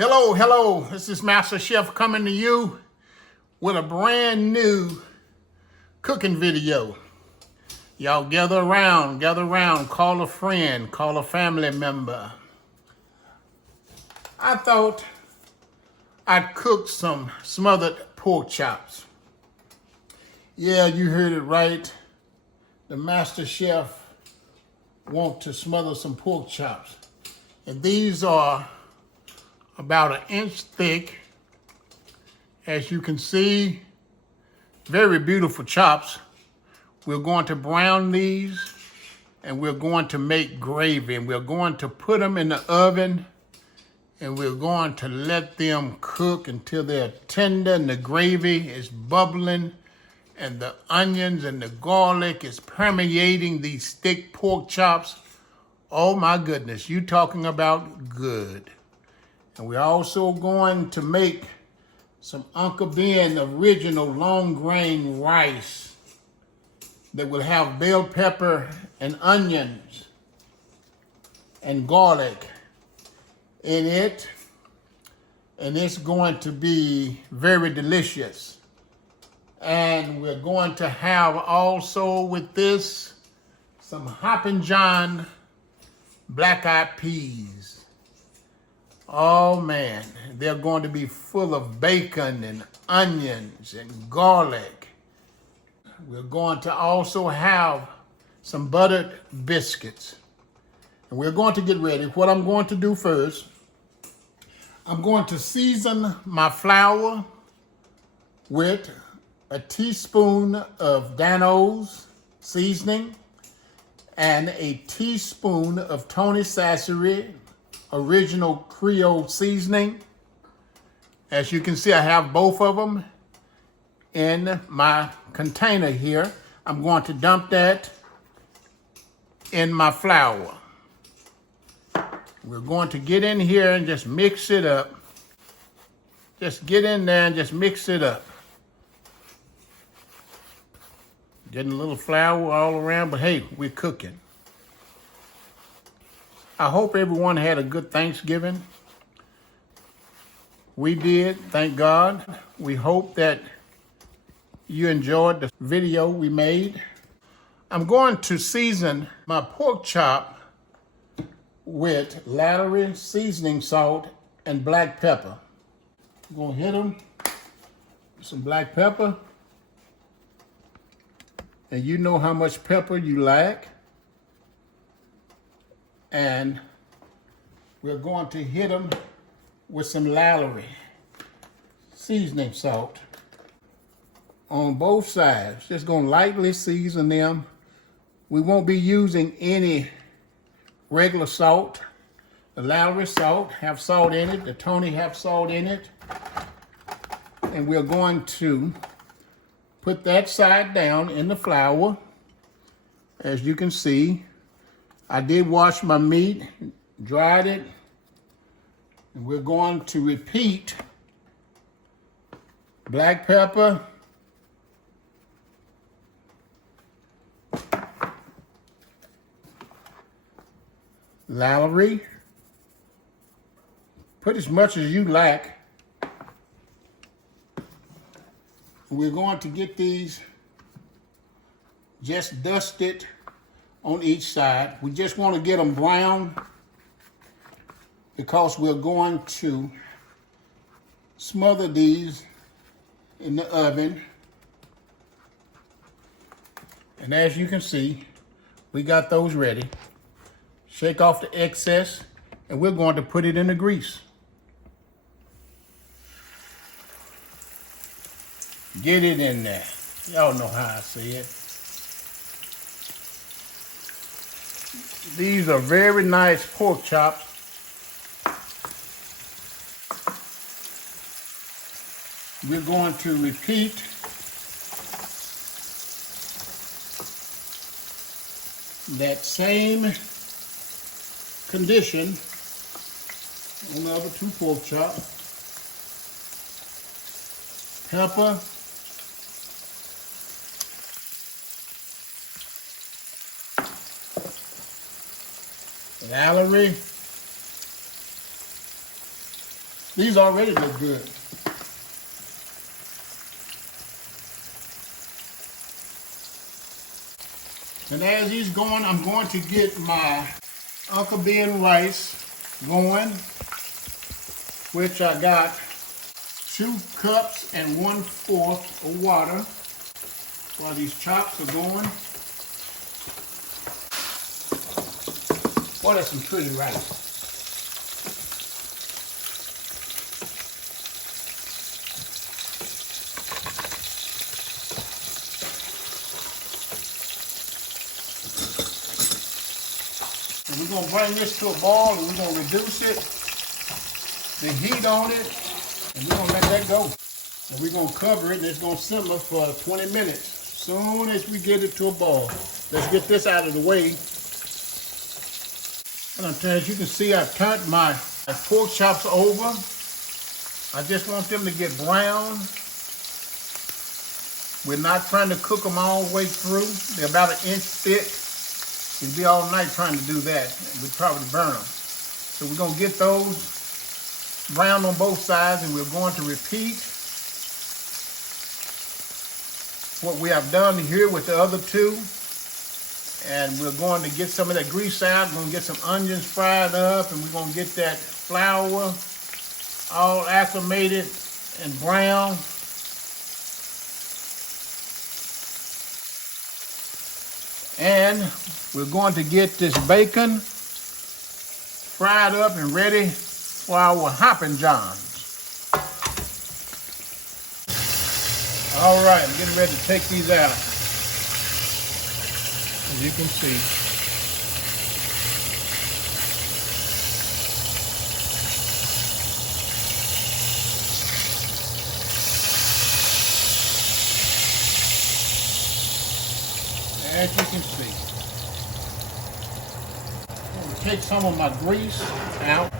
Hello, hello. This is Masterchef coming to you with a brand new cooking video. Y'all gather around, call a friend, call a family member. I thought I'd cook some smothered pork chops. Yeah, you heard it right. The Masterchef want to smother some pork chops. And these are about an inch thick. As you can see, very beautiful chops. We're going to brown these and we're going to make gravy, and we're going to put them in the oven and we're going to let them cook until they're tender and the gravy is bubbling and the onions and the garlic is permeating these thick pork chops. Oh my goodness, you talking about good. And we're also going to make some Uncle Ben original long grain rice that will have bell pepper and onions and garlic in it. And it's going to be very delicious. And we're going to have also with this some Hoppin' John black-eyed peas. Oh man, they're going to be full of bacon and onions and garlic. We're going to also have some buttered biscuits. And we're going to get ready. What I'm going to do first, I'm going to season my flour with a teaspoon of Dano's seasoning and a teaspoon of Tony Sassery original Creole Seasoning. As you can see, I have both of them in my container here. I'm going to dump that in my flour. We're going to get in here and just mix it up. Just get in there and just mix it up. Getting a little flour all around, but hey, we're cooking. I hope everyone had a good Thanksgiving. We did, thank God. We hope that you enjoyed the video we made. I'm going to season my pork chop with Lattery seasoning salt and black pepper. I'm gonna hit them with some black pepper. And you know how much pepper you like. And we're going to hit them with some Lattery seasoning salt on both sides. Just going to lightly season them. We won't be using any regular salt. The Lattery salt have salt in it. The Tony have salt in it. And we're going to put that side down in the flour. As you can see, I did wash my meat, dried it, and we're going to repeat black pepper, Lattery, put as much as you like. We're going to get these just dusted on each side. We just want to get them brown because we're going to smother these in the oven. And as you can see, we got those ready. Shake off the excess and we're going to put it in the grease. Get it in there. Y'all know how I say it. These are very nice pork chops. We're going to repeat that same condition on the other two pork chops. Pepper, Lattery, These already look good. And as he's going, I'm going to get my Uncle Ben rice going, which I got 2 cups and 1/4 of water while these chops are going. Boy, that's some pretty rice. And we're gonna bring this to a boil and we're gonna reduce it, the heat on it, and we're gonna let that go. And we're gonna cover it and it's gonna simmer for 20 minutes. Soon as we get it to a boil. Let's get this out of the way. And as you can see, I've turned my pork chops over. I just want them to get brown. We're not trying to cook them all the way through. They're about 1 inch thick. We'd be all night trying to do that. We'd probably burn them. So we're gonna get those brown on both sides, and we're going to repeat what we have done here with the other 2. And we're going to get some of that grease out. We're going to get some onions fried up, and we're going to get that flour all acclimated and brown. And we're going to get this bacon fried up and ready for our Hoppin' Johns. All right, I'm getting ready to take these out. As you can see. As you can see. I'm going to take some of my grease out.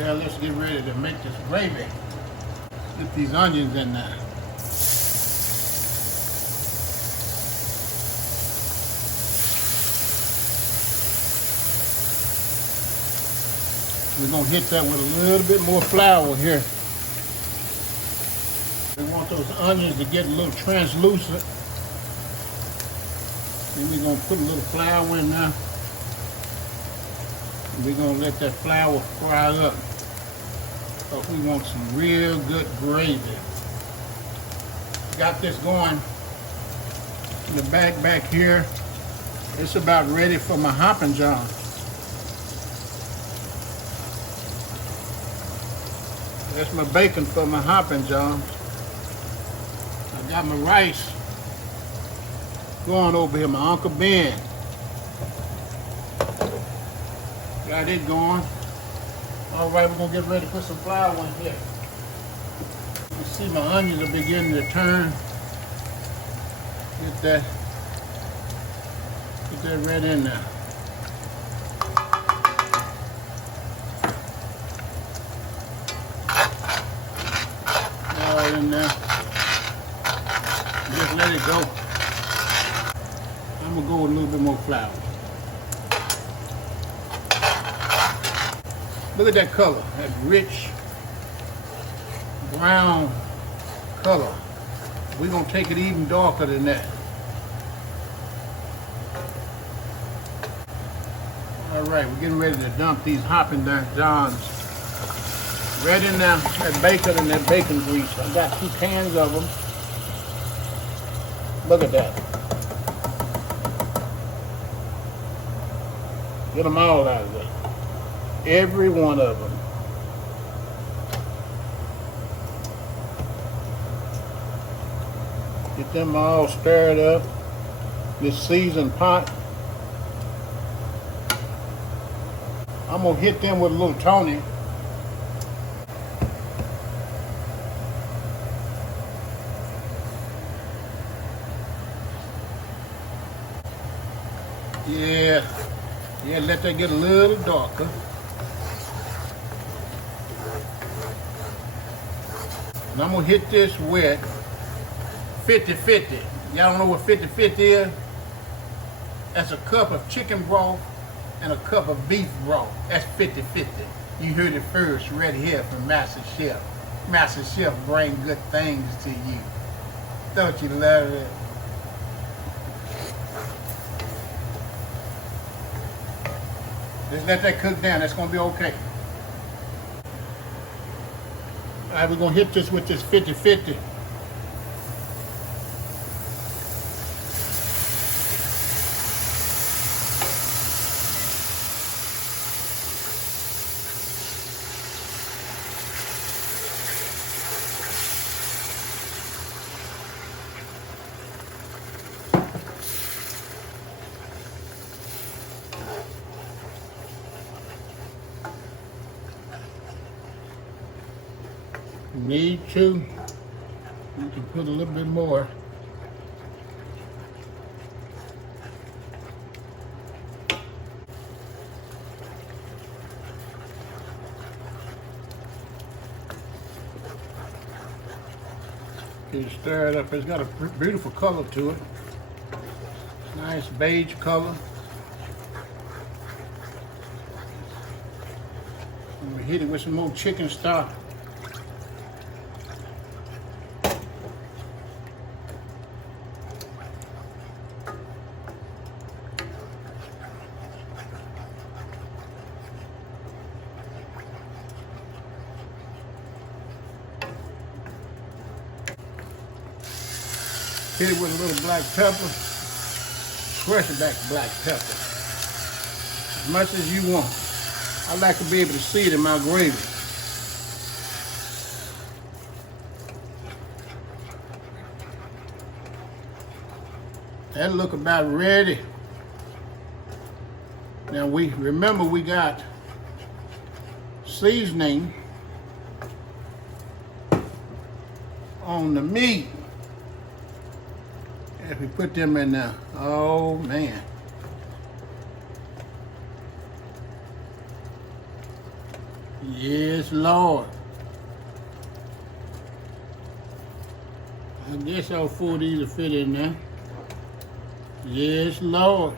Yeah, let's get ready to make this gravy. Get these onions in there. We're going to hit that with a little bit more flour here. We want those onions to get a little translucent. Then we're going to put a little flour in there. And we're going to let that flour fry up. Because we want some real good gravy. Got this going in the back here. It's about ready for my Hoppin' John. That's my bacon for my Hoppin' John. I got my rice going over here, my Uncle Ben. Got it going. All right, we're gonna get ready to put some flour in here. You can see my onions are beginning to turn. Get that right in there. All in there. Just let it go. I'm gonna go with a little bit more flour. Look at that color, that rich brown color. We're gonna take it even darker than that. All right, we're getting ready to dump these Hoppin' Johns right in there, that bacon and that bacon grease. I got 2 cans of them. Look at that. Get them all out of there. Every one of them. Get them all stirred up. This seasoned pot. I'm gonna hit them with a little Tony. Yeah, let that get a little darker. And I'm gonna hit this with 50-50. Y'all don't know what 50-50 is? That's a cup of chicken broth and a cup of beef broth. That's 50-50. You heard it first right here from Masterchef. Masterchef bring good things to you. Don't you love it? Just let that cook down. That's going to be okay. All right, we're going to hit this with this 50-50. Need to, you can put a little bit more. You stir it up. It's got a beautiful color to it. Nice beige color. And we hit it with some more chicken stock. Hit it with a little black pepper, fresh black pepper, as much as you want. I like to be able to see it in my gravy. That look about ready. Now remember we got seasoning on the meat. If we put them in there, oh man. Yes, Lord. I guess all four of these will fit in there. Yes, Lord.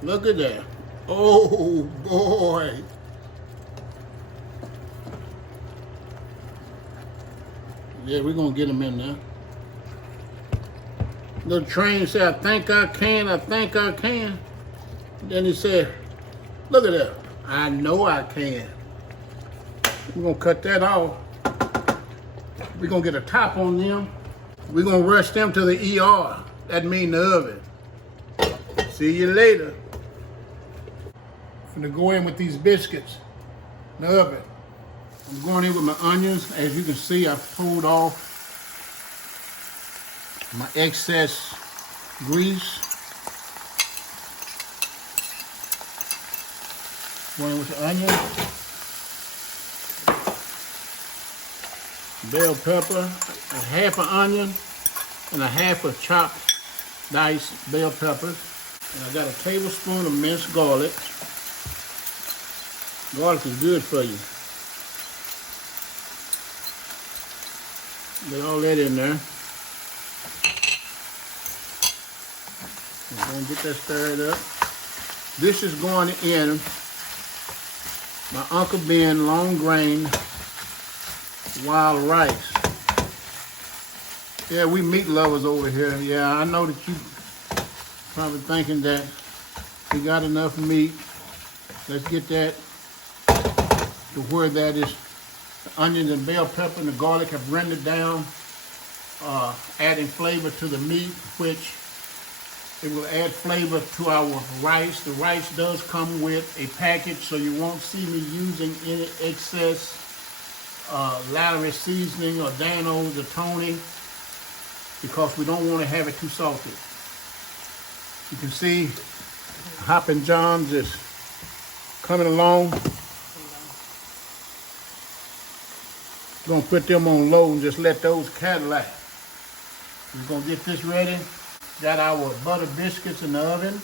Look at that. Oh boy. Yeah, we're gonna get them in there. Little train said, I think I can, I think I can. Then he said, look at that, I know I can. We're gonna cut that off. We're gonna get a top on them. We're gonna rush them to the ER. That means the oven. See you later. I'm gonna go in with these biscuits in the oven. I'm going in with my onions. As you can see, I've pulled off my excess grease. Going in with the onion, bell pepper, a half an onion, and a half a chopped diced bell peppers. And I got a tablespoon of minced garlic. Garlic is good for you. Get all that in there. I'm going to get that stirred up. This is going in my Uncle Ben long grain wild rice. Yeah, we meat lovers over here. Yeah, I know that you probably thinking that we got enough meat. Let's get that to where that is. The onions and bell pepper and the garlic have rendered down, adding flavor to the meat, which it will add flavor to our rice. The rice does come with a package, so you won't see me using any excess Creole Seasoning or Dano, the Tony, because we don't want to have it too salty. You can see Hoppin' John's is coming along. We're gonna put them on low and just let those Cadillac. We're gonna get this ready. Got our butter biscuits in the oven.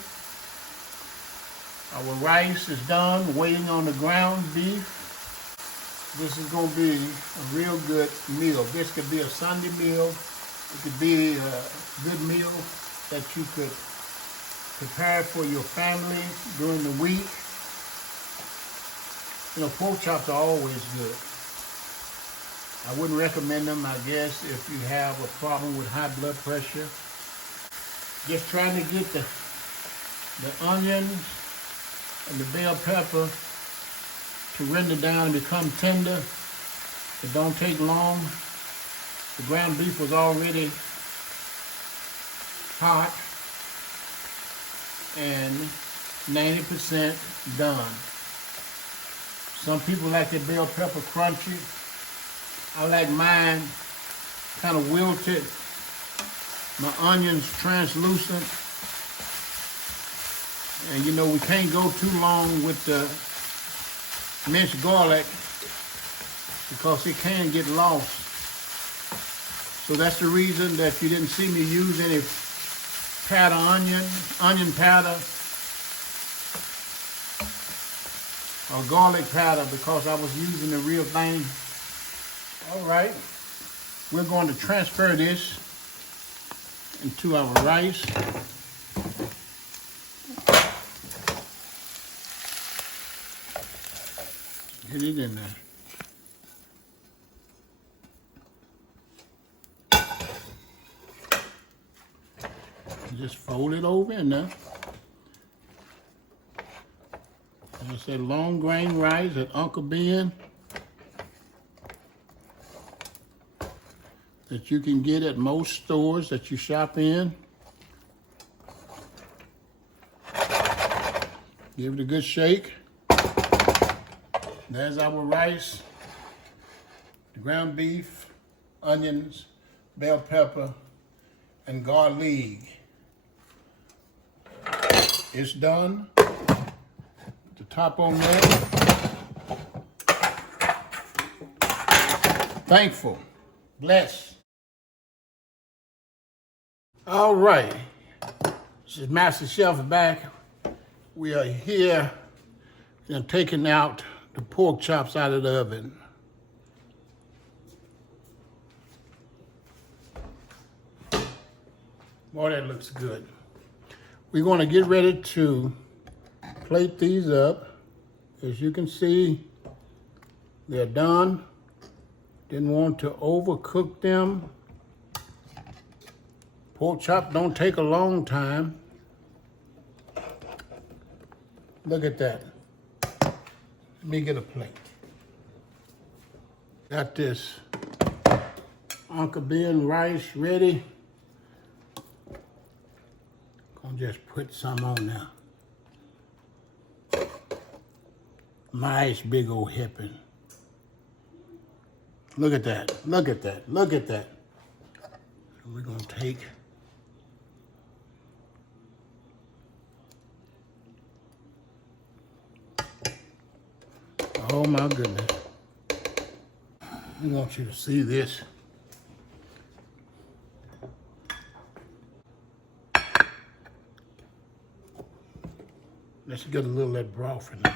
Our rice is done, waiting on the ground beef. This is gonna be a real good meal. This could be a Sunday meal It could be a good meal that you could prepare for your family during the week. You know, pork chops are always good. I wouldn't recommend them, I guess, if you have a problem with high blood pressure. Just trying to get the onions and the bell pepper to render down and become tender. It don't take long. The ground beef was already hot and 90% done. Some people like their bell pepper crunchy. I like mine kind of wilted. My onions translucent. And you know, we can't go too long with the minced garlic because it can get lost. So that's the reason that you didn't see me use any powder onion powder, or garlic powder, because I was using the real thing. All right, we're going to transfer this into our rice. Get it in there. Just fold it over in there. As I said, long grain rice at Uncle Ben that you can get at most stores that you shop in. Give it a good shake. There's our rice, the ground beef, onions, bell pepper, and garlic. It's done. Put the top on there. Thankful, blessed. All right, this is Masterchef back. We are here and taking out the pork chops out of the oven. Boy, that looks good. We're going to get ready to plate these up. As you can see, they're done. Didn't want to overcook them. Pork chop don't take a long time. Look at that. Let me get a plate. Got this Uncle Ben rice ready. Gonna just put some on there. Nice big old hippin'. Look at that, look at that, look at that. And we're gonna take oh my goodness. I want you to see this. Let's get a little of that broth in there.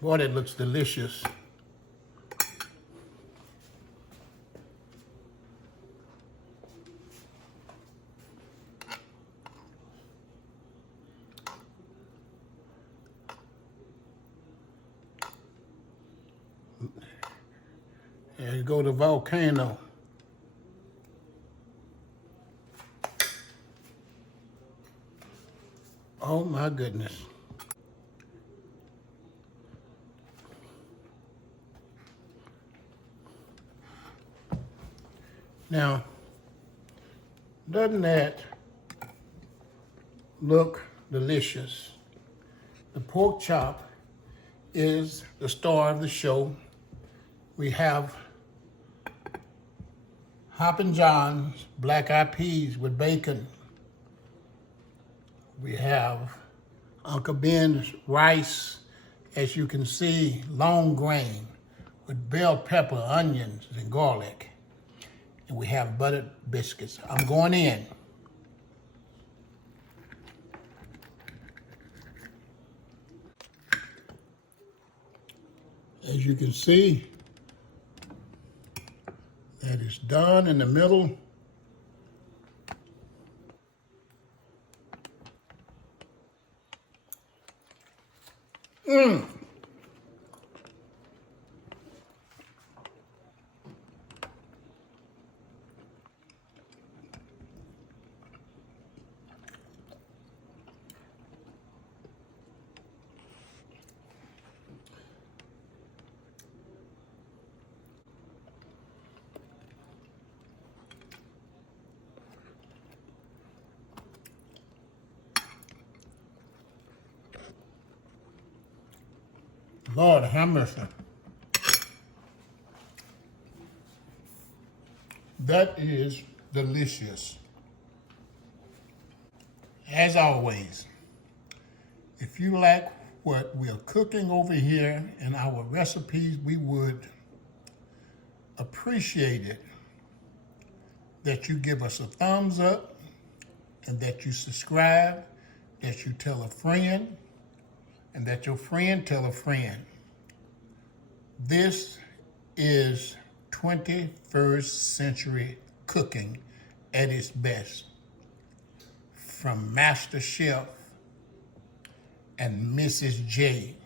Boy, that looks delicious. There you go, the volcano. Oh my goodness. Now, doesn't that look delicious? The pork chop is the star of the show. We have Hoppin' John's black eyed peas with bacon. We have Uncle Ben's rice, as you can see, long grain with bell pepper, onions, and garlic. And we have buttered biscuits. I'm going in. As you can see, That is done in the middle. Lord have mercy. That is delicious. As always, if you like what we are cooking over here in our recipes, we would appreciate it that you give us a thumbs up and that you subscribe, that you tell a friend, and that your friend tell a friend. This is 21st century cooking at its best. From Masterchef and Mrs. J.